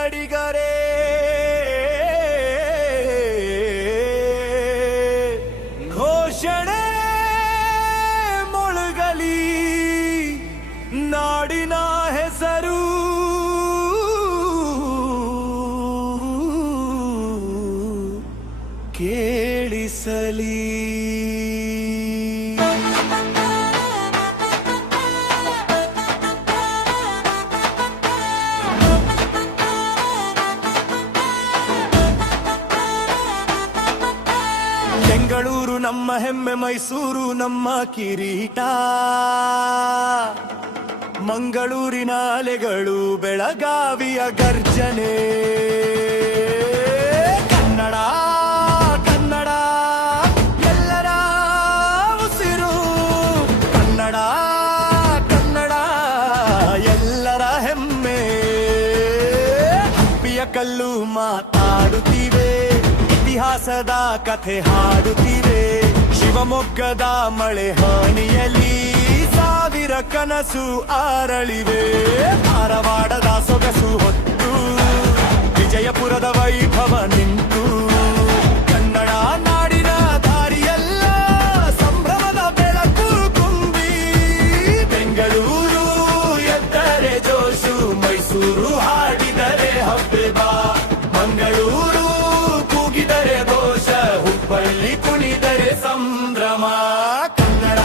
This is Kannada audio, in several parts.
ಕನ್ನಡಿಗರೇ ಘೋಷಣೆ ಮೊಳಗಲಿ ನಾಡಿನ ಹೆಸರು ಕೇಳಿಸಲಿ. ಬೆಂಗಳೂರು ನಮ್ಮ ಹೆಮ್ಮೆ, ಮೈಸೂರು ನಮ್ಮ ಕಿರೀಟ, ಮಂಗಳೂರಿನ ಅಲೆಗಳು ಬೆಳಗಾವಿಯ ಗರ್ಜನೆ. ಕನ್ನಡ ಕನ್ನಡ ಎಲ್ಲರ ಉಸಿರು, ಕನ್ನಡ ಕನ್ನಡ ಎಲ್ಲರ ಹೆಮ್ಮೆ. ಹಂಪಿಯ ಕಲ್ಲು ಮಾತಾಡುತ್ತಿವೆ, ಇತಿಹಾಸದ ಕಥೆ ಹಾಡುತ್ತಿವೆ. ಶಿವಮೊಗ್ಗದ ಮಳೆ ಹಾನಿಯಲ್ಲಿ ಸಾವಿರ ಕನಸು ಅರಳಿವೆ. ಧಾರವಾಡದ ಸೊಗಸು ಹೊತ್ತು ವಿಜಯಪುರದ ವೈಭವ ನಿಂತು, ಕನ್ನಡ ನಾಡಿನ ದಾರಿಯೆಲ್ಲ ಸಂಭ್ರಮದ ಬೆಳಕು ತುಂಬಿ. ಬೆಂಗಳೂರು ಎದ್ದರೆ ಜೋಶು, ಮೈಸೂರು ಹಾಡಿದರೆ ಹಬ್ಬೆ ಬಾ, ಮಂಗಳೂರು ಕೂಗಿದರೆ ಘೋಷ, ಹುಬ್ಬಳ್ಳಿ ಕುಣಿದರೆ ಸಂಭ್ರಮ. ಕನ್ನಡ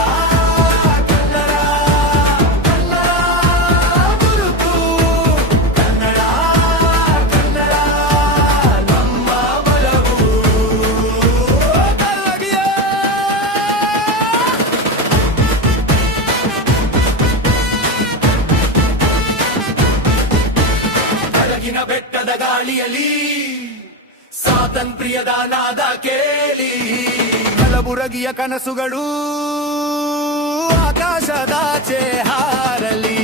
ಕನ್ನಡ ಕನ್ನಡ ಗುರುತು, ಕನ್ನಡ ಕನ್ನಡ ನಮ್ಮ ಬಲವು. ಬೆಳಗಿನ ಬೆಟ್ಟದ ಗಾಳಿಯಲ್ಲಿ ಸ್ವಾತಂತ್ರ್ಯದ ನಾದ ಕೇಳಿ, ಕಲಬುರಗಿಯ ಕನಸುಗಳು ಆಕಾಶದಾಚೆ ಹಾರಲಿ.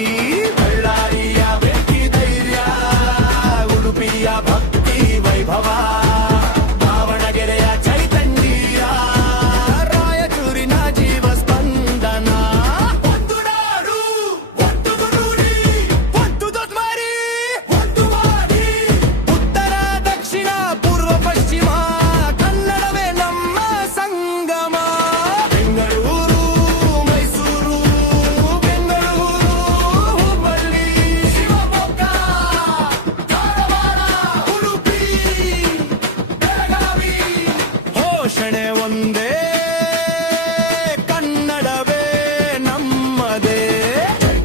ಬಳ್ಳಾರಿಯ ಬೆಂಕಿ ಧೈರ್ಯ, ಉಡುಪಿಯ ಭಕ್ತಿ ವೈಭವ, ದಾವಣಗೆರೆಯ ಚೈತನ್ಯ, ರಾಯಚೂರಿನ ಜೀವ ಸ್ಪಂದನ. ಒಂದು ನಾಡು ಒಂದು ನುಡಿ ಒಂದು ಧ್ವನಿ ಒಂದು ವಾಣಿ, ಉತ್ತರ ದಕ್ಷಿಣ ಪೂರ್ವ ಪಶ್ಚಿಮ ಕನ್ನಡವೇ ನಮ್ಮ ಸಂಗಮ. ಬೆಂಗಳೂರು ಮೈಸೂರು, ಬೆಂಗಳೂರು ಹುಬ್ಬಳ್ಳಿ, ಶಿವಮೊಗ್ಗ ಧಾರವಾಡ, ಉಡುಪಿ ಬೆಳಗಾವಿ, ಘೋಷಣೆ ಒಂದೇ, ಕನ್ನಡವೇ ನಮ್ಮದೇ.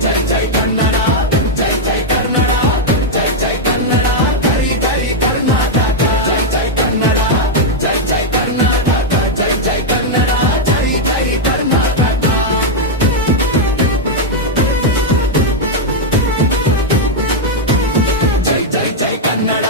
ಜೈ ಜೈ ಕನ್ನಡ, ಜೈ ಜೈ ಕನ್ನಡ, ಜೈ ಜೈ ಕನ್ನಡ, ಕರಿ ಕರಿ ಕರ್ನಾಟಕ. ಜೈ ಜೈ ಕನ್ನಡ, ಜೈ ಜೈ ಕರ್ನಾಟಕ, ಜೈ ಜೈ ಕನ್ನಡ, ಜೈ ಜೈ ಕರ್ನಾಟಕ. ಜೈ ಜೈ ಜೈ ಕನ್ನಡ.